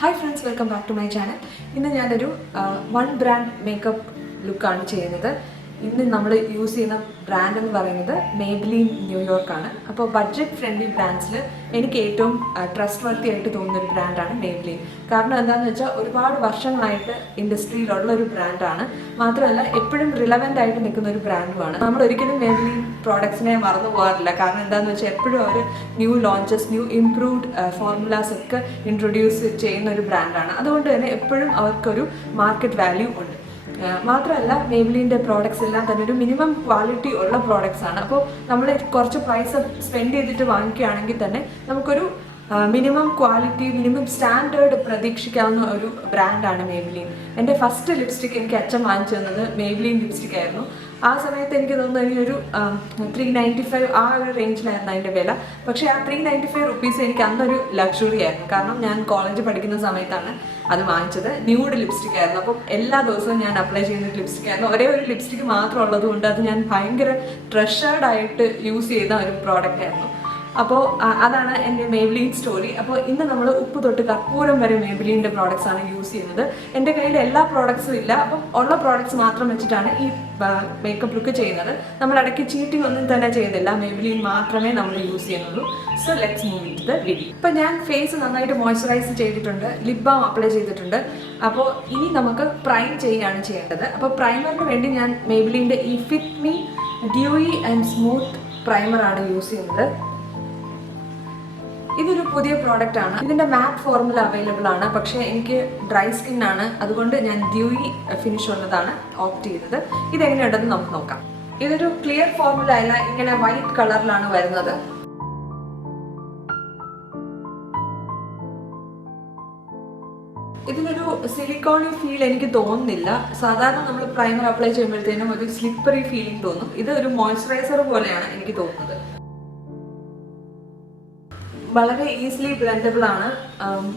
Hi friends, welcome back to my channel. ഇന്ന് ഞാനൊരു one brand makeup ലുക്കാണ് ചെയ്യുന്നത്. ഇന്ന് നമ്മൾ യൂസ് ചെയ്യുന്ന ബ്രാൻഡ് എന്ന് പറയുന്നത് മേബ്ലിൻ ന്യൂയോർക്ക് ആണ്. അപ്പോൾ ബഡ്ജറ്റ് ഫ്രണ്ട്ലി ബ്രാൻഡ്സിൽ എനിക്ക് ഏറ്റവും ട്രസ്റ്റ് വർത്തി ആയിട്ട് തോന്നുന്ന ഒരു ബ്രാൻഡാണ് മേബ്ലിൻ. കാരണം എന്താണെന്ന് വെച്ചാൽ ഒരുപാട് വർഷങ്ങളായിട്ട് ഇൻഡസ്ട്രിയിലുള്ള ഒരു ബ്രാൻഡാണ്. മാത്രമല്ല എപ്പോഴും റിലവൻ്റ് ആയിട്ട് നിൽക്കുന്ന ഒരു ബ്രാൻഡുമാണ്. നമ്മൾ ഒരിക്കലും മേബ്ലിൻ പ്രോഡക്ട്സിനെ മറന്നു പോകാറില്ല. കാരണം എന്താണെന്ന് വെച്ചാൽ എപ്പോഴും അവർ new launches, new improved formulas ഒക്കെ ഇൻട്രൊഡ്യൂസ് ചെയ്യുന്ന ഒരു ബ്രാൻഡാണ്. അതുകൊണ്ട് തന്നെ എപ്പോഴും അവർക്കൊരു മാർക്കറ്റ് വാല്യൂ ഉണ്ട്. മാത്രമല്ല മേബ്ലിൻ്റെ പ്രോഡക്ട്സ് എല്ലാം തന്നെ ഒരു മിനിമം ക്വാളിറ്റി ഉള്ള പ്രോഡക്ട്സ് ആണ്. അപ്പോൾ നമ്മൾ കുറച്ച് പൈസ സ്പെൻഡ് ചെയ്തിട്ട് വാങ്ങിക്കുകയാണെങ്കിൽ തന്നെ നമുക്കൊരു മിനിമം ക്വാളിറ്റി, മിനിമം സ്റ്റാൻഡേർഡ് പ്രതീക്ഷിക്കാവുന്ന ഒരു ബ്രാൻഡാണ് മേബ്ലിൻ. എൻ്റെ ഫസ്റ്റ് ലിപ്സ്റ്റിക് എനിക്ക് അച്ഛൻ വാങ്ങിച്ചു തന്നത് മേബ്ലിൻ ലിപ്സ്റ്റിക് ആയിരുന്നു. ആ സമയത്ത് എനിക്ക് തോന്നുന്നു എനിക്കൊരു 395 ആ ഒരു റേഞ്ചിലായിരുന്നു അതിൻ്റെ വില. പക്ഷേ ആ 395 റുപ്പീസ് എനിക്ക് അന്നൊരു ലക്ഷറി ആയിരുന്നു. കാരണം ഞാൻ കോളേജ് പഠിക്കുന്ന സമയത്താണ് അത് വാങ്ങിച്ചത്. ന്യൂഡ് ലിപ്സ്റ്റിക് ആയിരുന്നു. അപ്പം എല്ലാ ദിവസവും ഞാൻ അപ്ലൈ ചെയ്യുന്ന ഒരു ലിപ്സ്റ്റിക് ആയിരുന്നു. ഒരേ ഒരു ലിപ്സ്റ്റിക് മാത്രം ഉള്ളതുകൊണ്ട് അത് ഞാൻ ഭയങ്കര ട്രഷേർഡ് ആയിട്ട് യൂസ് ചെയ്ത ഒരു പ്രോഡക്റ്റ് ആയിരുന്നു. അപ്പോൾ അതാണ് എൻ്റെ മേബ്ലിൻ സ്റ്റോറി. അപ്പോൾ ഇന്ന് നമ്മൾ ഉപ്പ് തൊട്ട് കർപ്പൂരം വരെ മേബ്ലിൻ്റെ പ്രോഡക്ട്സ് ആണ് യൂസ് ചെയ്യുന്നത്. എൻ്റെ കയ്യിൽ എല്ലാ പ്രോഡക്ട്സും ഇല്ല. അപ്പം ഉള്ള പ്രോഡക്ട്സ് മാത്രം വെച്ചിട്ടാണ് ഈ മേക്കപ്പ് ലുക്ക് ചെയ്യുന്നത്. നമ്മൾ ഇടയ്ക്ക് ചീറ്റിംഗ് ഒന്നും തന്നെ ചെയ്യുന്നില്ല. മേബ്ലിൻ മാത്രമേ നമ്മൾ യൂസ് ചെയ്യുന്നുള്ളൂ. So let's move in to the video. ഇപ്പം ഞാൻ ഫേസ് നന്നായിട്ട് മോയ്സ്ചറൈസ് ചെയ്തിട്ടുണ്ട്, ലിപ് ബാം അപ്ലൈ ചെയ്തിട്ടുണ്ട്. അപ്പോൾ ഇനി നമുക്ക് പ്രൈം ചെയ്യുകയാണ് ചെയ്യേണ്ടത്. അപ്പോൾ പ്രൈമറിന് വേണ്ടി ഞാൻ മേബ്ലിൻ്റെ ഈ fit me dewy and smooth പ്രൈമറാണ് യൂസ് ചെയ്യുന്നത്. ഇതൊരു പുതിയ പ്രോഡക്റ്റ് ആണ്. ഇതിന്റെ മാറ്റ് ഫോർമുല അവൈലബിൾ ആണ്. പക്ഷേ എനിക്ക് ഡ്രൈ സ്കിൻ ആണ്, അതുകൊണ്ട് ഞാൻ ഡ്യൂയി ഫിനിഷ് ഉള്ളതാണ് ഓപ്റ്റ് ചെയ്തത്. ഇതെങ്ങനെയുണ്ടെന്ന് നമുക്ക് നോക്കാം. ഇതൊരു ക്ലിയർ ഫോർമുല അല്ല, ഇങ്ങനെ വൈറ്റ് കളറിലാണ് വരുന്നത്. ഇതിനൊരു സിലിക്കോണി ഫീൽ എനിക്ക് തോന്നുന്നില്ല. സാധാരണ നമ്മൾ പ്രൈമർ അപ്ലൈ ചെയ്യുമ്പോഴത്തേനും ഒരു സ്ലിപ്പറി ഫീലിംഗ് തോന്നും. ഇത് ഒരു മോയ്സ്ചറൈസർ പോലെയാണ് എനിക്ക് തോന്നുന്നത്. വളരെ ഈസിലി ബ്ലെൻഡബിൾ ആണ്,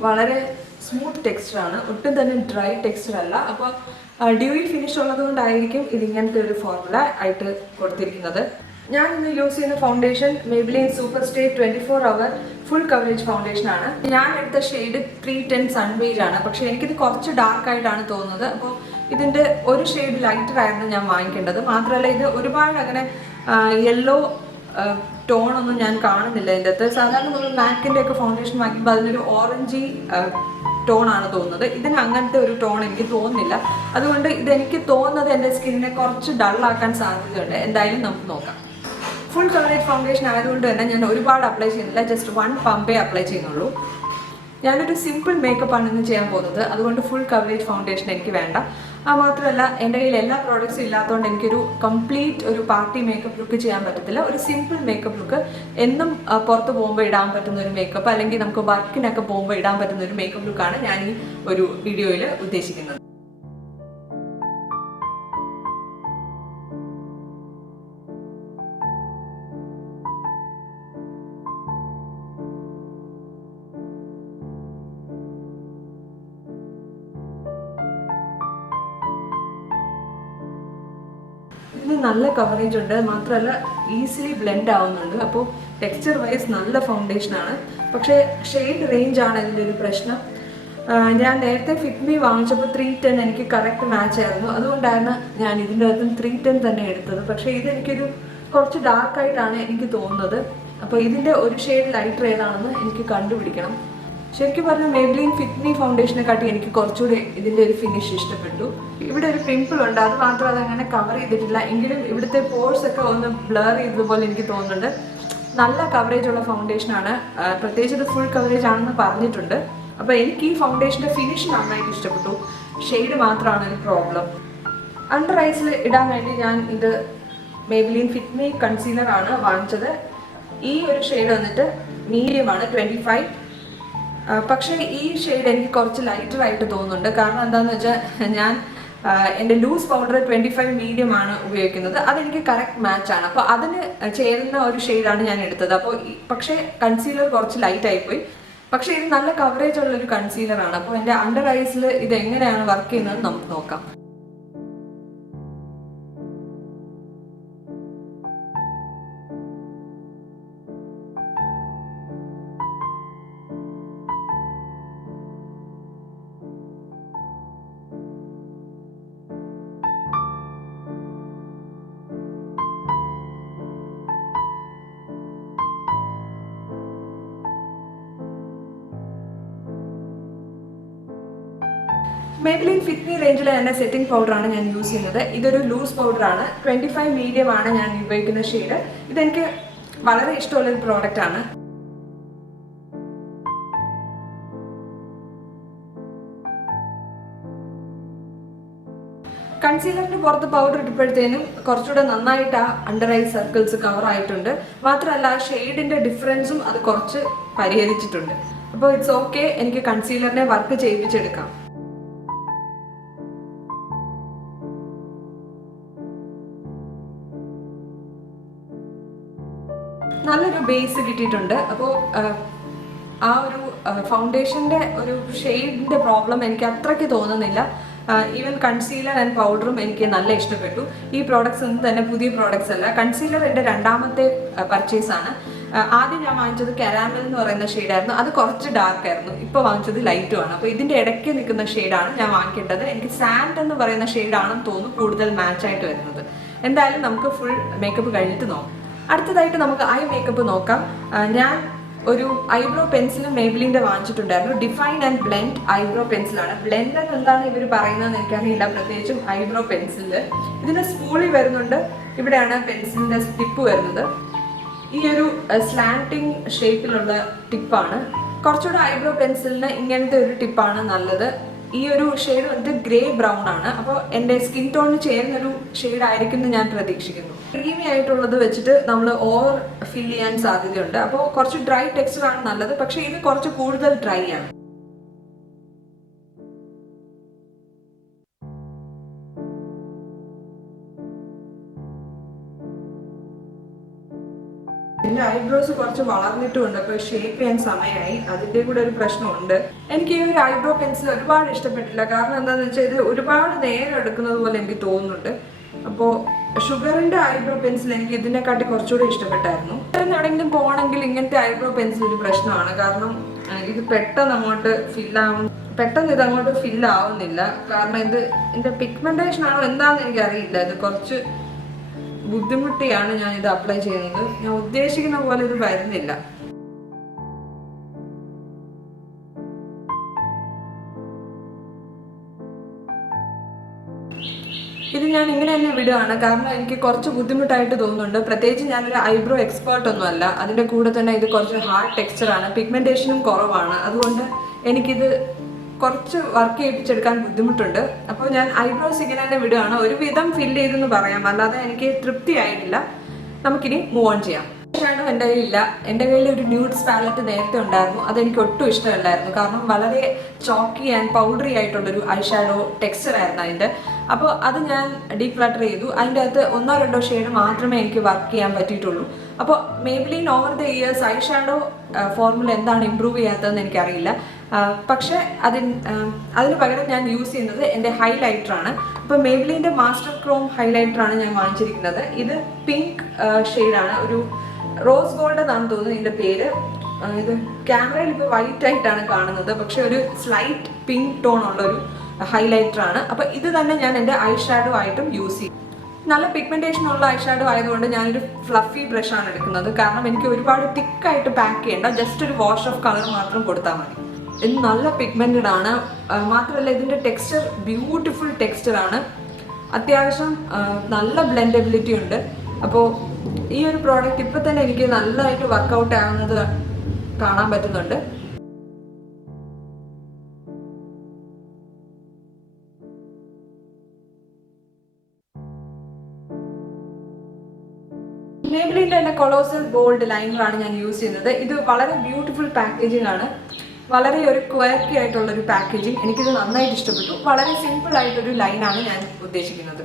വളരെ സ്മൂത്ത് ടെക്സ്ചർ ആണ്, ഒട്ടും തന്നെ ഡ്രൈ ടെക്സ്ചർ അല്ല. അപ്പോൾ ഡ്യൂയി ഫിനിഷ് ഉള്ളത് കൊണ്ടായിരിക്കും ഇതിങ്ങനത്തെ ഒരു ഫോർമുല ആയിട്ട് കൊടുത്തിരിക്കുന്നത്. ഞാൻ ഇന്ന് യൂസ് ചെയ്യുന്ന foundation Maybelline super stay 24 Hour full coverage foundation ആണ്. ഞാൻ എടുത്ത ഷെയ്ഡ് 310 സൺബേജ് ആണ്. പക്ഷേ എനിക്കിത് കുറച്ച് ഡാർക്ക് ആയിട്ടാണ് തോന്നുന്നത്. അപ്പോൾ ഇതിൻ്റെ ഒരു ഷെയ്ഡ് ലൈറ്റർ ആയിരുന്നു ഞാൻ വാങ്ങിക്കേണ്ടത്. മാത്രമല്ല ഇത് ഒരുപാട് അങ്ങനെ യെല്ലോ ടോണൊന്നും ഞാൻ കാണുന്നില്ല ഇതിൻ്റെ അകത്ത്. സാധാരണ നമ്മൾ മാക്കിൻ്റെ ഒക്കെ ഫൗണ്ടേഷൻ വാങ്ങിക്കുമ്പോൾ അതിനൊരു ഓറഞ്ചി ടോണാണ് തോന്നുന്നത്. ഇതിന് അങ്ങനത്തെ ഒരു ടോൺ എനിക്ക് തോന്നുന്നില്ല. അതുകൊണ്ട് ഇതെനിക്ക് തോന്നുന്നത് എൻ്റെ സ്കിന്നിനെ കുറച്ച് ഡള്ളാക്കാൻ സാധ്യതയുണ്ട്. എന്തായാലും നമുക്ക് നോക്കാം. ഫുൾ കവറേജ് ഫൗണ്ടേഷൻ ആയതുകൊണ്ട് തന്നെ ഞാൻ ഒരുപാട് അപ്ലൈ ചെയ്യുന്നില്ല, ജസ്റ്റ് 1 പമ്പേ അപ്ലൈ ചെയ്യുന്നുള്ളൂ. ഞാനൊരു സിമ്പിൾ മേക്കപ്പാണ് ഇന്ന് ചെയ്യാൻ പോകുന്നത്. അതുകൊണ്ട് ഫുൾ കവറേജ് ഫൗണ്ടേഷൻ എനിക്ക് വേണ്ട. മാത്രമല്ല എൻ്റെ കയ്യിൽ എല്ലാ പ്രോഡക്ട്സും ഇല്ലാത്തതുകൊണ്ട് എനിക്കൊരു കംപ്ലീറ്റ് ഒരു പാർട്ടി മേക്കപ്പ് ലുക്ക് ചെയ്യാൻ പറ്റത്തില്ല. ഒരു സിമ്പിൾ മേക്കപ്പ് ലുക്ക്, എന്നും പുറത്ത് പോകുമ്പോൾ ഇടാൻ പറ്റുന്ന ഒരു മേക്കപ്പ്, അല്ലെങ്കിൽ നമുക്ക് വർക്കിനൊക്കെ പോകുമ്പോൾ ഇടാൻ പറ്റുന്ന ഒരു മേക്കപ്പ് ലുക്കാണ് ഞാൻ ഈ ഒരു വീഡിയോയിൽ ഉദ്ദേശിക്കുന്നത്. ഇതിന് നല്ല കവറേജ് ഉണ്ട്, മാത്രമല്ല ഈസിലി ബ്ലെൻഡ് ആവുന്നുണ്ട്. അപ്പോൾ ടെക്സ്ചർ വൈസ് നല്ല ഫൗണ്ടേഷനാണ്. പക്ഷേ ഷെയ്ഡ് റേഞ്ച് ആണ് ഇതിൻ്റെ ഒരു പ്രശ്നം. ഞാൻ നേരത്തെ ഫിറ്റ് മീ വാങ്ങിച്ചപ്പോൾ 310 എനിക്ക് കറക്റ്റ് മാച്ച് ആയിരുന്നു. അതുകൊണ്ടാണ് ഞാൻ ഇതിൻ്റെ അകത്തും 310 തന്നെ എടുത്തത്. പക്ഷേ ഇതെനിക്കൊരു കുറച്ച് ഡാർക്കായിട്ടാണ് എനിക്ക് തോന്നുന്നത്. അപ്പോൾ ഇതിൻ്റെ ഒരു ഷെയ്ഡ് ലൈറ്റർ ഏതാണെന്ന് എനിക്ക് കണ്ടുപിടിക്കണം. ശരിക്കും പറഞ്ഞാൽ മേബ്ലിൻ ഫിറ്റ് മീ ഫൗണ്ടേഷനെ കാട്ടി എനിക്ക് കുറച്ചുകൂടി ഇതിൻ്റെ ഒരു ഫിനിഷ് ഇഷ്ടപ്പെട്ടു. ഇവിടെ ഒരു പിമ്പിൾ ഉണ്ട്, അത് മാത്രം അതങ്ങനെ കവർ ചെയ്തിട്ടില്ല. എങ്കിലും ഇവിടുത്തെ പോർസ് ഒക്കെ ഒന്ന് ബ്ലർ ചെയ്തതുപോലെ എനിക്ക് തോന്നുന്നുണ്ട്. നല്ല കവറേജ് ഉള്ള ഫൗണ്ടേഷനാണ്, പ്രത്യേകിച്ച് ഇത് ഫുൾ കവറേജ് ആണെന്ന് പറഞ്ഞിട്ടുണ്ട്. അപ്പോൾ എനിക്ക് ഈ ഫൗണ്ടേഷൻ്റെ ഫിനിഷ് നന്നായിട്ട് ഇഷ്ടപ്പെട്ടു. ഷെയ്ഡ് മാത്രമാണ് ഒരു പ്രോബ്ലം. അണ്ടർ ഐസിൽ ഇടാൻ വേണ്ടി ഞാൻ ഇത് മേബ്ലിൻ ഫിറ്റ് മീ കൺസീലർ ആണ് വാങ്ങിച്ചത്. ഈ ഒരു ഷെയ്ഡ് വന്നിട്ട് മീഡിയമാണ്, 25. പക്ഷേ ഈ ഷെയ്ഡ് എനിക്ക് കുറച്ച് ലൈറ്റർ ആയിട്ട് തോന്നുന്നുണ്ട്. കാരണം എന്താണെന്ന് വെച്ചാൽ ഞാൻ എൻ്റെ ലൂസ് പൗഡർ 25 മീഡിയം ആണ് ഉപയോഗിക്കുന്നത്. അതെനിക്ക് കറക്റ്റ് മാച്ചാണ്. അപ്പോൾ അതിന് ചേരുന്ന ഒരു ഷെയ്ഡാണ് ഞാൻ എടുത്തത്. അപ്പോൾ പക്ഷേ കൺസീലർ കുറച്ച് ലൈറ്റ് ആയിപ്പോയി. പക്ഷേ ഇത് നല്ല കവറേജ് ഉള്ളൊരു കൺസീലറാണ്. അപ്പോൾ എൻ്റെ അണ്ടർ ഐസിൽ ഇത് എങ്ങനെയാണ് വർക്ക് ചെയ്യുന്നത് നമുക്ക് നോക്കാം. മേബിലിൻ ഫിറ്റ് മീ റേഞ്ചിലെ തന്നെ സെറ്റിംഗ് പൗഡറാണ് ഞാൻ യൂസ് ചെയ്യുന്നത്. ഇതൊരു ലൂസ് പൗഡറാണ്. 25 മീഡിയം ആണ് ഞാൻ ഉപയോഗിക്കുന്ന ഷെയ്ഡ്. ഇതെനിക്ക് വളരെ ഇഷ്ടമുള്ളൊരു പ്രോഡക്റ്റാണ്. കൺസീലറിന് പുറത്ത് പൗഡർ ഇട്ടപ്പോഴത്തേനും കുറച്ചുകൂടെ നന്നായിട്ട് ആ അണ്ടർ ഐ സർക്കിൾസ് കവർ ആയിട്ടുണ്ട്. മാത്രമല്ല ആ ഷെയ്ഡിന്റെ ഡിഫറൻസും അത് കുറച്ച് പരിഹരിച്ചിട്ടുണ്ട്. അപ്പോൾ ഇറ്റ്സ് ഓക്കെ, എനിക്ക് കൺസീലറിനെ വർക്ക് ചെയ്യിപ്പിച്ചെടുക്കാം. നല്ലൊരു ബേസ് കിട്ടിയിട്ടുണ്ട്. അപ്പോൾ ആ ഒരു ഫൗണ്ടേഷൻ്റെ ഒരു ഷെയ്ഡിൻ്റെ പ്രോബ്ലം എനിക്ക് അത്രയ്ക്ക് തോന്നുന്നില്ല. ഈവൻ കൺസീലർ ആൻഡ് പൗഡറും എനിക്ക് നല്ല ഇഷ്ടപ്പെട്ടു. ഈ പ്രോഡക്ട്സ് ഒന്നും തന്നെ പുതിയ പ്രോഡക്ട്സ് അല്ല. കൺസീലർ എൻ്റെ രണ്ടാമത്തെ പർച്ചേസാണ്. ആദ്യം ഞാൻ വാങ്ങിച്ചത് കാരാമൽ എന്ന് പറയുന്ന ഷെയ്ഡായിരുന്നു. അത് കുറച്ച് ഡാർക്ക് ആയിരുന്നു. ഇപ്പോൾ വാങ്ങിച്ചത് ലൈറ്റുമാണ്. അപ്പോൾ ഇതിൻ്റെ ഇടയ്ക്ക് നിൽക്കുന്ന ഷെയ്ഡാണ് ഞാൻ വാങ്ങിക്കേണ്ടത്. എനിക്ക് സാൻഡ് എന്ന് പറയുന്ന ഷെയ്ഡാണെന്ന് തോന്നുന്നു കൂടുതൽ മാച്ചായിട്ട് വരുന്നത്. എന്തായാലും നമുക്ക് ഫുൾ മേക്കപ്പ് കഴിഞ്ഞിട്ട് നോക്കാം. അടുത്തതായിട്ട് നമുക്ക് ഐ മേക്കപ്പ് നോക്കാം. ഞാൻ ഒരു ഐബ്രോ പെൻസിലും മേബിലിൻ്റെ വാങ്ങിച്ചിട്ടുണ്ടായിരുന്നു. ഡിഫൈൻ ആൻഡ് ബ്ലെൻഡ് ഐബ്രോ പെൻസിലാണ്. ബ്ലെൻഡ് എന്ന് എന്താണ് ഇവർ പറയുന്നതെന്ന് എനിക്കറിയില്ല, പ്രത്യേകിച്ചും ഐബ്രോ പെൻസില്. ഇതിന് സ്പൂളിൽ വരുന്നുണ്ട്. ഇവിടെയാണ് പെൻസിലിൻ്റെ ടിപ്പ് വരുന്നത്. ഈ ഒരു സ്ലാൻറ്റിങ് ഷേപ്പിലുള്ള ടിപ്പാണ്. കുറച്ചുകൂടെ ഐബ്രോ പെൻസിലിന് ഇങ്ങനത്തെ ഒരു ടിപ്പാണ് നല്ലത്. ഈ ഒരു ഷെയ്ഡ് വന്നിട്ട് ഗ്രേ ബ്രൗൺ ആണ്. അപ്പോൾ എൻ്റെ സ്കിൻ ടോണിന് ചേരുന്നൊരു ഷെയ്ഡ് ആയിരിക്കും എന്ന് ഞാൻ പ്രതീക്ഷിക്കുന്നു. ക്രീമി ആയിട്ടുള്ളത് വെച്ചിട്ട് നമ്മൾ ഓവർ ഫിൽ ചെയ്യാൻ സാധ്യതയുണ്ട്. അപ്പോൾ കുറച്ച് ഡ്രൈ ടെക്സ്ചർ ആണ് നല്ലത്. പക്ഷേ ഇത് കുറച്ച് കൂടുതൽ ഡ്രൈ ആണ്. എൻ്റെ ഐബ്രോസ് കുറച്ച് വളർന്നിട്ടുമുണ്ട്. അപ്പോൾ ഷേപ്പ് ചെയ്യാൻ സമയമായി. അതിൻ്റെ കൂടെ ഒരു പ്രശ്നമുണ്ട്. എനിക്ക് ഈ ഒരു ഐബ്രോ പെൻസിൽ ഒരുപാട് ഇഷ്ടപ്പെട്ടില്ല. കാരണം എന്താണെന്ന് വെച്ചാൽ ഇത് ഒരുപാട് നേരം എടുക്കുന്നത് പോലെ എനിക്ക് തോന്നുന്നുണ്ട്. അപ്പോൾ ഷുഗറിൻ്റെ ഐബ്രോ പെൻസിൽ എനിക്ക് ഇതിനെക്കാട്ടി കുറച്ചുകൂടി ഇഷ്ടപ്പെട്ടായിരുന്നു. എവിടെയെങ്കിലും പോകണമെങ്കിൽ ഇങ്ങനത്തെ ഐബ്രോ പെൻസിൽ ഒരു പ്രശ്നമാണ്. കാരണം ഇത് പെട്ടെന്ന് ഇതങ്ങോട്ട് ഫില്ലാവുന്നില്ല. കാരണം ഇത് എൻ്റെ പിഗ്മെൻറ്റേഷൻ ആണോ എന്താണെന്ന് എനിക്കറിയില്ല. ഇത് കുറച്ച് ബുദ്ധിമുട്ടിയാണ് ഞാൻ ഇത് അപ്ലൈ ചെയ്യുന്നത്. ഞാൻ ഉദ്ദേശിക്കുന്ന പോലെ ഇത് വരുന്നില്ല. ഇത് ഞാൻ ഇങ്ങനെ തന്നെ വിടുകയാണ്. കാരണം എനിക്ക് കുറച്ച് ബുദ്ധിമുട്ടായിട്ട് തോന്നുന്നുണ്ട്. പ്രത്യേകിച്ച് ഞാനൊരു ഐബ്രോ എക്സ്പേർട്ട് ഒന്നും അല്ല. അതിൻ്റെ കൂടെ തന്നെ ഇത് കുറച്ച് ഹാർഡ് ടെക്സ്ചറാണ്. പിഗ്മെൻറ്റേഷനും കുറവാണ്. അതുകൊണ്ട് എനിക്കിത് കുറച്ച് വർക്ക് ചെയ്യിപ്പിച്ചെടുക്കാൻ ബുദ്ധിമുട്ടുണ്ട്. അപ്പോൾ ഞാൻ ഐബ്രോസ് ഇങ്ങനെ തന്നെ വിടുകയാണ്. ഒരുവിധം ഫില്ല് ചെയ്തെന്ന് പറയാം. അല്ലാതെ എനിക്ക് തൃപ്തിയായിട്ടില്ല. നമുക്കിനി മൂവ് ഓൺ ചെയ്യാം. ഷാഡോ എൻ്റെ കയ്യിലില്ല. എൻ്റെ കയ്യിൽ ഒരു ന്യൂഡ്സ് പാലറ്റ് നേരത്തെ ഉണ്ടായിരുന്നു. അതെനിക്ക് ഒട്ടും ഇഷ്ടമല്ലായിരുന്നു. കാരണം വളരെ ചോക്കി ആൻഡ് പൗഡറി ആയിട്ടുള്ളൊരു ഐ ഷാഡോ ടെക്സ്ചർ ആയിരുന്നു അതിൻ്റെ. അപ്പോൾ അത് ഞാൻ ഡീക്ലട്ടർ ചെയ്തു. അതിൻ്റെ അകത്ത് 1-2 ഷെയ്ഡ് മാത്രമേ എനിക്ക് വർക്ക് ചെയ്യാൻ പറ്റിയിട്ടുള്ളൂ. അപ്പോൾ Maybelline over the years I shadow formula എന്താണ് ഇമ്പ്രൂവ് ചെയ്യാത്തതെന്ന് എനിക്കറിയില്ല. പക്ഷേ അതിന് പകരം ഞാൻ യൂസ് ചെയ്യുന്നത് എൻ്റെ ഹൈലൈറ്ററാണ്. അപ്പോൾ മേബിലിൻ്റെ മാസ്റ്റർ ക്രോം ഹൈലൈറ്ററാണ് ഞാൻ വാങ്ങിച്ചിരിക്കുന്നത്. ഇത് പിങ്ക് ഷെയ്ഡാണ്. ഒരു റോസ് ഗോൾഡ് എന്നാണ് തോന്നുന്നത് ഇതിൻ്റെ പേര്. ഇത് ക്യാമറയിൽ ഇപ്പോൾ വൈറ്റ് ആയിട്ടാണ് കാണുന്നത്. പക്ഷെ ഒരു സ്ലൈറ്റ് പിങ്ക് ടോൺ ഉള്ളൊരു ഹൈലൈറ്ററാണ്. അപ്പോൾ ഇത് തന്നെ ഞാൻ എൻ്റെ ഐ ഷാഡോ ആയിട്ടും യൂസ് ചെയ്യും. നല്ല പിഗ്മെൻറ്റേഷൻ ഉള്ള ഐ ഷാഡോ ആയതുകൊണ്ട് ഞാനൊരു ഫ്ലഫി ബ്രഷാണ് എടുക്കുന്നത്. കാരണം എനിക്ക് ഒരുപാട് തിക്കായിട്ട് പാക്ക് ചെയ്യേണ്ട. ജസ്റ്റ് ഒരു വാഷ് ഓഫ് കളർ മാത്രം കൊടുത്താൽ മതി. ഇത് നല്ല പിഗ്മെൻറ്റഡ് ആണ്. മാത്രമല്ല ഇതിൻ്റെ ടെക്സ്ചർ ബ്യൂട്ടിഫുൾ ടെക്സ്ചറാണ്. അത്യാവശ്യം നല്ല ബ്ലെൻഡബിലിറ്റി ഉണ്ട്. അപ്പോൾ ഈ ഒരു പ്രോഡക്റ്റ് ഇപ്പോൾ തന്നെ എനിക്ക് നല്ലതായിട്ട് വർക്കൗട്ട് ആവുന്നത് കാണാൻ പറ്റുന്നുണ്ട്. മേബിലിൻ്റെ തന്നെ കൊളോസൽ ബോൾഡ് ലൈനറാണ് ഞാൻ യൂസ് ചെയ്യുന്നത്. ഇത് വളരെ ബ്യൂട്ടിഫുൾ പാക്കേജിംഗ് ആണ്. വളരെ ഒരു ക്വാലിറ്റി ആയിട്ടുള്ളൊരു പാക്കേജിങ്. എനിക്കിത് നന്നായിട്ട് ഇഷ്ടപ്പെട്ടു. വളരെ സിമ്പിൾ ആയിട്ടൊരു ലൈനാണ് ഞാൻ ഉദ്ദേശിക്കുന്നത്.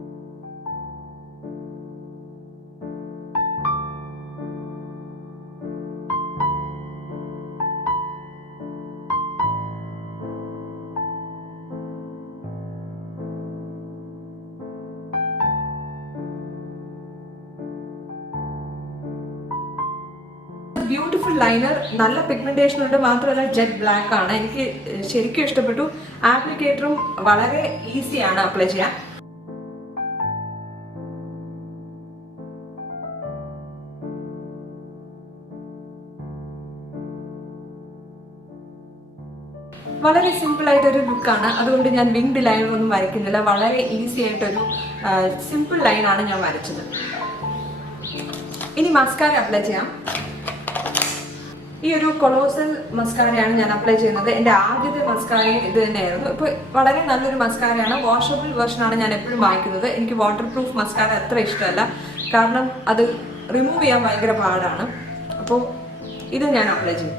ബ്യൂട്ടിഫുൾ ലൈനർ, നല്ല പിഗ്മെന്റേഷൻ ഉണ്ട്. മാത്രമല്ല ജെറ്റ് ബ്ലാക്ക് ആണ്. എനിക്ക് ശരിക്കും ഇഷ്ടപ്പെട്ടു. ആപ്ലിക്കേറ്ററും വളരെ ഈസിയാണ് അപ്ലൈ ചെയ്യാൻ. വളരെ സിമ്പിളായിട്ടൊരു ലുക്കാണ്. അതുകൊണ്ട് ഞാൻ വിങ്ഡ് ലൈനൊന്നും വരയ്ക്കുന്നില്ല. വളരെ ഈസി ആയിട്ടൊരു സിമ്പിൾ ലൈനാണ് ഞാൻ വരച്ചത്. ഇനി മസ്കാര അപ്ലൈ ചെയ്യാം. ഈ ഒരു കൊളോസൽ മസ്കാരയാണ് ഞാൻ അപ്ലൈ ചെയ്യുന്നത്. എൻ്റെ ആദ്യത്തെ മസ്കാരയും ഇത് തന്നെയായിരുന്നു. ഇപ്പോൾ വളരെ നല്ലൊരു മസ്കാരയാണ്. വാഷബിൾ വെർഷനാണ് ഞാൻ എപ്പോഴും വാങ്ങിക്കുന്നത്. എനിക്ക് വാട്ടർ പ്രൂഫ് മസ്കാര അത്ര ഇഷ്ടമല്ല, കാരണം അത് റിമൂവ് ചെയ്യാൻ ഭയങ്കര പാടാണ്. അപ്പോൾ ഇത് ഞാൻ അപ്ലൈ ചെയ്യും.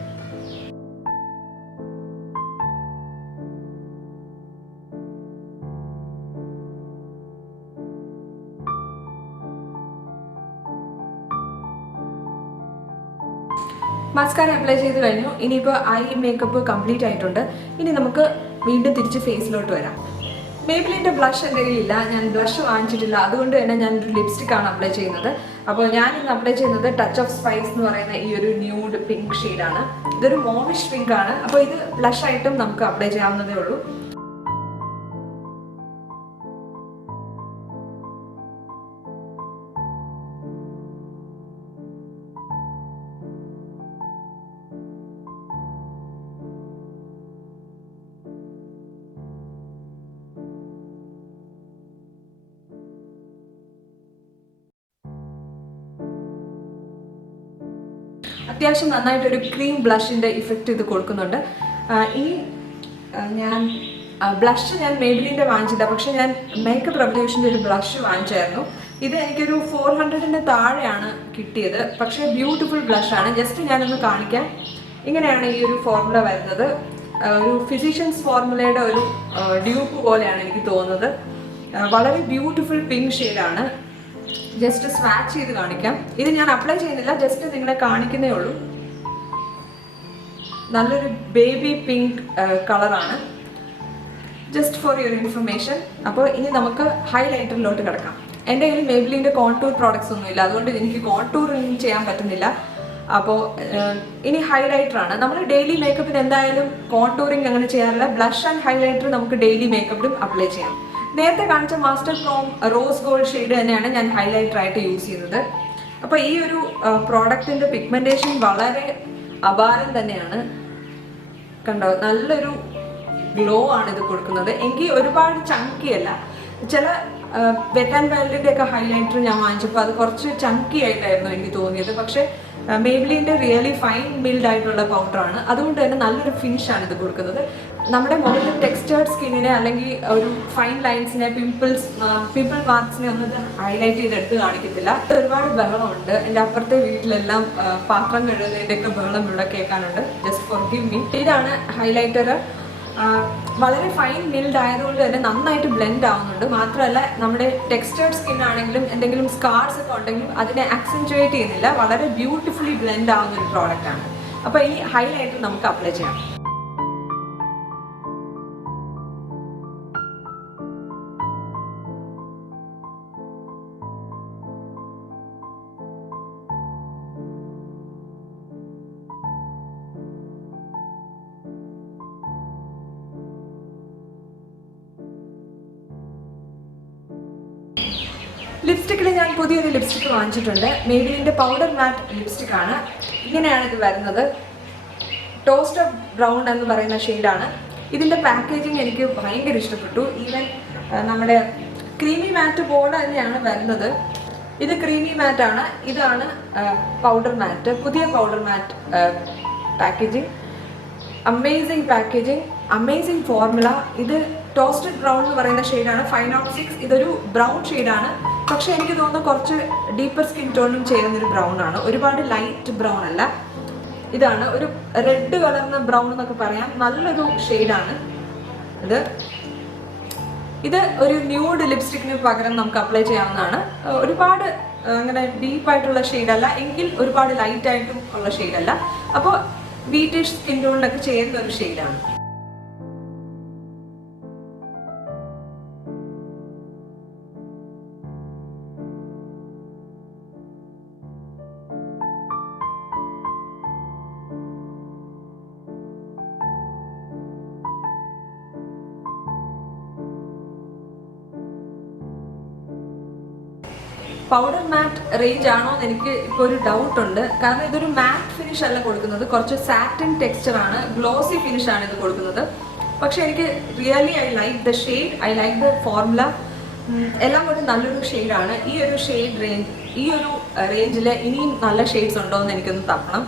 മസ്കാര അപ്ലൈ ചെയ്ത് കഴിഞ്ഞു. ഇനിയിപ്പോൾ ഐ മേക്കപ്പ് കംപ്ലീറ്റ് ആയിട്ടുണ്ട്. ഇനി നമുക്ക് വീണ്ടും തിരിച്ച് ഫേസിലോട്ട് വരാം. മേബിലിൻ്റെ ബ്ലഷ് എൻ്റെ കയ്യിലില്ല, ഞാൻ ബ്ലഷ് വാങ്ങിച്ചിട്ടില്ല. അതുകൊണ്ട് തന്നെ ഞാനൊരു ലിപ്സ്റ്റിക്കാണ് അപ്ലൈ ചെയ്യുന്നത്. അപ്പോൾ ഞാൻ ഇന്ന് അപ്ലൈ ചെയ്യുന്നത് ടച്ച് ഓഫ് സ്പൈസ് എന്ന് പറയുന്ന ഈ ഒരു ന്യൂഡ് പിങ്ക് ഷെയ്ഡാണ്. ഇതൊരു മോമിഷ് പിങ്ക് ആണ്. അപ്പോൾ ഇത് ബ്ലഷ് ആയിട്ടും നമുക്ക് അപ്ലൈ ചെയ്യാവുന്നതേ ഉള്ളൂ. അത്യാവശ്യം നന്നായിട്ടൊരു ക്രീം ബ്ലഷിൻ്റെ ഇഫക്റ്റ് ഇത് കൊടുക്കുന്നുണ്ട്. ഇനി ഞാൻ ബ്ലഷ് ഞാൻ മേബിലിൻ്റെ വാങ്ങിച്ചില്ല, പക്ഷെ ഞാൻ മേക്കപ്പ് റെവല്യൂഷൻ്റെ ഒരു ബ്ലഷ് വാങ്ങിച്ചായിരുന്നു. ഇത് എനിക്കൊരു 400-ന് താഴെയാണ് കിട്ടിയത്. പക്ഷേ ബ്യൂട്ടിഫുൾ ബ്ലഷാണ്. ജസ്റ്റ് ഞാനൊന്ന് കാണിക്കാം. ഇങ്ങനെയാണ് ഈ ഒരു ഫോർമുല വരുന്നത്. ഒരു ഫിസിഷ്യൻസ് ഫോർമുലയുടെ ഒരു ഡ്യൂപ്പ് പോലെയാണ് എനിക്ക് തോന്നുന്നത്. വളരെ ബ്യൂട്ടിഫുൾ പിങ്ക് ഷെയ്ഡാണ്. ജസ്റ്റ് സ്വാച്ച് ചെയ്ത് കാണിക്കാം. ഇത് ഞാൻ അപ്ലൈ ചെയ്യുന്നില്ല, ജസ്റ്റ് നിങ്ങളെ കാണിക്കുന്നേ ഉള്ളൂ. നല്ലൊരു ബേബി പിങ്ക് കളറാണ്. Just for your information. അപ്പോൾ ഇനി നമുക്ക് ഹൈലൈറ്ററിലോട്ട് കിടക്കാം. എൻ്റെ കയ്യിൽ മേബിലിൻ്റെ കോൺടൂർ പ്രോഡക്ട്സ് ഒന്നുമില്ല, അതുകൊണ്ട് എനിക്ക് കോൺടൂറിങ് ചെയ്യാൻ പറ്റുന്നില്ല. അപ്പോൾ ഇനി ഹൈലൈറ്ററാണ്. നമ്മൾ ഡെയിലി മേക്കപ്പിന് എന്തായാലും കോൺടൂറിങ് അങ്ങനെ ചെയ്യാറില്ല. ബ്ലഷ് ആൻഡ് ഹൈലൈറ്റർ നമുക്ക് ഡെയിലി മേക്കപ്പിലും അപ്ലൈ ചെയ്യാം. നേരത്തെ കാണിച്ച master Chrome rose gold shade തന്നെയാണ് ഞാൻ ഹൈലൈറ്റർ ആയിട്ട് യൂസ് ചെയ്യുന്നത്. അപ്പോൾ ഈ ഒരു പ്രോഡക്റ്റിൻ്റെ പിഗ്മെൻറ്റേഷൻ വളരെ അപാരം തന്നെയാണ്. കണ്ടോ, നല്ലൊരു ഗ്ലോ ആണ് ഇത് കൊടുക്കുന്നത്. എനിക്ക് ഒരുപാട് ചങ്കിയല്ല. ചില വെറ്റ് ആൻഡ് വൈൽഡിൻ്റെ ഒക്കെ ഹൈലൈറ്റർ ഞാൻ വാങ്ങിച്ചപ്പോൾ അത് കുറച്ച് ചങ്കി ആയിട്ടായിരുന്നു എനിക്ക് തോന്നിയത്. പക്ഷേ മേബിലിൻ്റെ റിയലി ഫൈൻ മിൽഡ് ആയിട്ടുള്ള പൗഡറാണ്. അതുകൊണ്ട് തന്നെ നല്ലൊരു ഫിനിഷാണ് ഇത് കൊടുക്കുന്നത്. നമ്മുടെ മുകളിൽ ടെക്സ്റ്റേർഡ് സ്കിന്നിനെ അല്ലെങ്കിൽ ഒരു ഫൈൻ ലൈൻസിനെ പിമ്പിൾ മാർക്സിനെ ഒന്നും ഹൈലൈറ്റ് ചെയ്തെടുത്ത് കാണിക്കത്തില്ല. ഒരുപാട് ബഹളമുണ്ട്. എൻ്റെ അപ്പുറത്തെ വീട്ടിലെല്ലാം പാത്രം കഴുകുന്നതിൻ്റെയൊക്കെ ബഹളം ഇവിടെ കേൾക്കാനുണ്ട്. Just for give me. ഇതാണ് ഹൈലൈറ്റർ. വളരെ ഫൈൻ മിൽഡ് ആയതുകൊണ്ട് തന്നെ നന്നായിട്ട് ബ്ലെൻഡ് ആവുന്നുണ്ട്. മാത്രമല്ല നമ്മുടെ ടെക്സ്റ്റേർഡ് സ്കിൻ ആണെങ്കിലും എന്തെങ്കിലും സ്കാർസ് ഒക്കെ ഉണ്ടെങ്കിലും അതിനെ ആക്സെൻറ്റുവേറ്റ് ചെയ്യുന്നില്ല. വളരെ ബ്യൂട്ടിഫുള്ളി ബ്ലെൻഡ് ആവുന്ന ഒരു പ്രോഡക്റ്റാണ്. അപ്പോൾ ഈ ഹൈലൈറ്റർ നമുക്ക് അപ്ലൈ ചെയ്യാം. ലിപ്സ്റ്റിക്കിൽ ഞാൻ പുതിയൊരു ലിപ്സ്റ്റിക്ക് വാങ്ങിച്ചിട്ടുണ്ട്. മേബിലിൻ്റെ പൗഡർ മാറ്റ് ലിപ്സ്റ്റിക്കാണ്. ഇങ്ങനെയാണ് ഇത് വരുന്നത്. ടോസ്റ്റർ ബ്രൗൺ എന്ന് പറയുന്ന ഷെയ്ഡാണ്. ഇതിൻ്റെ പാക്കേജിങ് എനിക്ക് ഭയങ്കര ഇഷ്ടപ്പെട്ടു. ഈവൻ നമ്മുടെ ക്രീമി മാറ്റ് പോലെ തന്നെയാണ് വരുന്നത്. ഇത് ക്രീമി മാറ്റാണ്. ഇതാണ് പൗഡർ മാറ്റ്, പുതിയ powder matte packaging. Amazing packaging, amazing formula. ഇത് ടോസ്റ്റഡ് ബ്രൗൺ എന്ന് പറയുന്ന ഷെയ്ഡാണ്, 506. ഇതൊരു ബ്രൗൺ ഷെയ്ഡാണ്. പക്ഷേ എനിക്ക് തോന്നുന്നു കുറച്ച് ഡീപ്പർ സ്കിൻ ടോണും ചെയ്യുന്നൊരു ബ്രൗൺ ആണ്. ഒരുപാട് ലൈറ്റ് ബ്രൗൺ അല്ല. ഇതാണ് ഒരു റെഡ് കളർന്ന ബ്രൗൺ എന്നൊക്കെ പറയാം. നല്ലൊരു ഷെയ്ഡാണ് ഇത്. ഒരു ന്യൂഡ് ലിപ്സ്റ്റിക്കിന് പകരം നമുക്ക് അപ്ലൈ ചെയ്യാവുന്നതാണ്. ഒരുപാട് അങ്ങനെ ഡീപ്പായിട്ടുള്ള ഷെയ്ഡല്ല, എങ്കിൽ ഒരുപാട് ലൈറ്റായിട്ടും ഉള്ള ഷെയ്ഡല്ല. അപ്പോൾ വീറ്റിഷ് സ്കിൻ ടോണിലൊക്കെ ചേരുന്ന ഒരു ഷെയ്ഡാണ്. പൗഡർ മാറ്റ് റേഞ്ച് ആണോ എന്ന് എനിക്ക് ഇപ്പോൾ ഒരു ഡൗട്ട് ഉണ്ട്. കാരണം ഇതൊരു മാറ്റ് ഫിനിഷ് അല്ല കൊടുക്കുന്നത്, കുറച്ച് സാറ്റിൻ ടെക്സ്ചറാണ്, ഗ്ലോസി ഫിനിഷാണ് ഇത് കൊടുക്കുന്നത്. പക്ഷെ എനിക്ക് really I like the shade, I like the formula. എല്ലാം കൂടി നല്ലൊരു ഷെയ്ഡാണ്. ഈ ഒരു ഷെയ്ഡ് റേഞ്ച്, ഈ ഒരു റേഞ്ചിൽ ഇനിയും നല്ല ഷെയ്ഡ്സ് ഉണ്ടോ എന്ന് എനിക്കൊന്ന് തപ്പണം.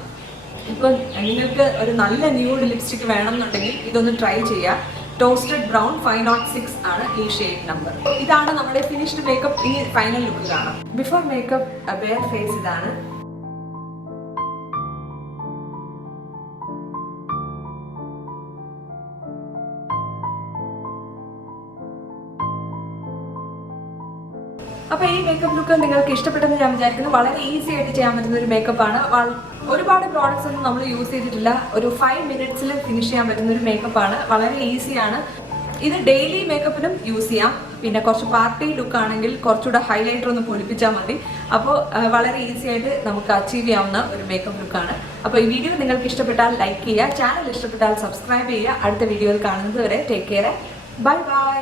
ഇപ്പം നിങ്ങൾക്ക് ഒരു നല്ല ന്യൂഡ് ലിപ്സ്റ്റിക് വേണമെന്നുണ്ടെങ്കിൽ ഇതൊന്ന് ട്രൈ ചെയ്യുക. ടോസ്റ്റഡ് ബ്രൗൺ 506 ആണ് ഈ ഷെയ്ഡ് നമ്പർ. ഇതാണ് നമ്മുടെ ഫിനിഷ്ഡ് മേക്കപ്പ്. ഇനി ഫൈനൽ ലുക്ക് കാണാം. ബിഫോർ മേക്കപ്പ് ബെയർ ഫേസ് ഇതാണ്. അപ്പോൾ ഈ മേക്കപ്പ് ലുക്ക് നിങ്ങൾക്ക് ഇഷ്ടപ്പെട്ടെന്ന് ഞാൻ വിചാരിക്കുന്നു. വളരെ ഈസി ആയിട്ട് ചെയ്യാൻ പറ്റുന്ന ഒരു മേക്കപ്പാണ്. ഒരുപാട് പ്രോഡക്റ്റ്സ് ഒന്നും നമ്മൾ യൂസ് ചെയ്തിട്ടില്ല. ഒരു 5 മിനിറ്റ്സിൽ ഫിനിഷ് ചെയ്യാൻ പറ്റുന്ന ഒരു മേക്കപ്പാണ്. വളരെ ഈസിയാണ്. ഇത് ഡെയിലി മേക്കപ്പിനും യൂസ് ചെയ്യാം. പിന്നെ കുറച്ച് പാർട്ടി ലുക്ക് ആണെങ്കിൽ കുറച്ചുകൂടെ ഹൈലൈറ്റർ ഒന്ന് പൊളിപ്പിച്ചാൽ മതി. അപ്പോൾ വളരെ ഈസി ആയിട്ട് നമുക്ക് അച്ചീവ് ചെയ്യാവുന്ന ഒരു മേക്കപ്പ് ലുക്കാണ്. അപ്പോൾ ഈ വീഡിയോ നിങ്ങൾക്ക് ഇഷ്ടപ്പെട്ടാൽ ലൈക്ക് ചെയ്യുക, ചാനൽ ഇഷ്ടപ്പെട്ടാൽ സബ്സ്ക്രൈബ് ചെയ്യുക. അടുത്ത വീഡിയോയിൽ കാണുന്നത് വരെ ടേക്ക് കെയർ, ബൈ ബൈ.